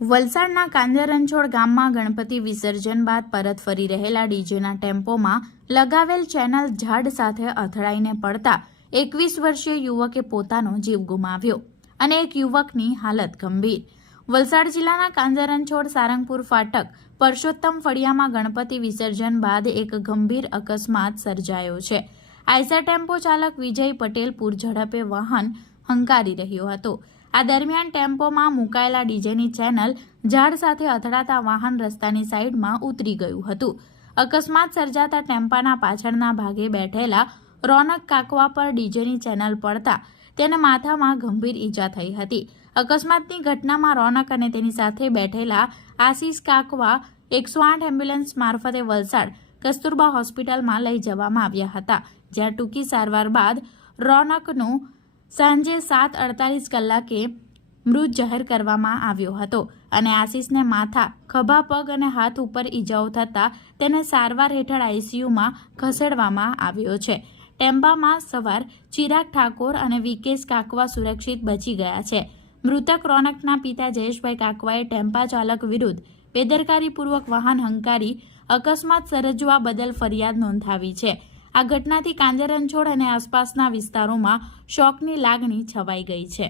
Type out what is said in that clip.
વલસાડના કાંજરંછોડ ગામમાં ગણપતિ વિસર્જન બાદ પરત ફરી રહેલા ડીજેના ટેમ્પોમાં લગાવેલ ચેનલ ઝાડ સાથે અથડાઈને પડતા 21 વર્ષીય યુવકે પોતાનો જીવ ગુમાવ્યો અને એક યુવકની હાલત ગંભીર. વલસાડ જિલ્લાના કાંજરંછોડ સારંગપુર ફાટક પરસોત્તમ ફળિયામાં ગણપતિ વિસર્જન બાદ એક ગંભીર અકસ્માત સર્જાયો છે. આઈસર ટેમ્પો ચાલક વિજય પટેલ પૂરઝડપે વાહન હંકારી રહ્યો હતો. આ દરમિયાન ટેમ્પોમાં મુકાયેલા ડીજેની ચેનલ ઝાડ સાથે અથડાતા વાહન રસ્તાની સાઈડમાં ઉતરી ગયું હતું. અકસ્માત સર્જાતા ટેમ્પાના પાછળના ભાગે બેઠેલા રોનક કાકવા પર ડીજેની ચેનલ પડતા તેને માથામાં ગંભીર ઈજા થઈ હતી. અકસ્માતની ઘટનામાં રોનક અને તેની સાથે બેઠેલા આશીષ કાકવા 108 એમ્બ્યુલન્સ મારફતે વલસાડ કસ્તુરબા હોસ્પિટલમાં લઈ જવામાં આવ્યા હતા, જ્યાં ટૂંકી સારવાર બાદ રોનકનું સાંજે 7:48 કલાકે મૃત જાહેર કરવામાં આવ્યો હતો અને આશીષને માથા, ખભા, પગ અને હાથ ઉપર ઈજાઓ થતાં તેને સારવાર હેઠળ આઈસીયુમાં ખસેડવામાં આવ્યો છે. ટેમ્પામાં સવાર ચિરાગ ઠાકોર અને વિકેશ કાકવા સુરક્ષિત બચી ગયા છે. મૃતક રોનકના પિતા જયેશભાઈ કાકવાએ ટેમ્પા ચાલક વિરુદ્ધ બેદરકારીપૂર્વક વાહન હંકારી અકસ્માત સર્જવા બદલ ફરિયાદ નોંધાવી છે. આ ઘટનાથી કાંજરંછોડ અને આસપાસના વિસ્તારોમાં શોકની લાગણી છવાઈ ગઈ છે.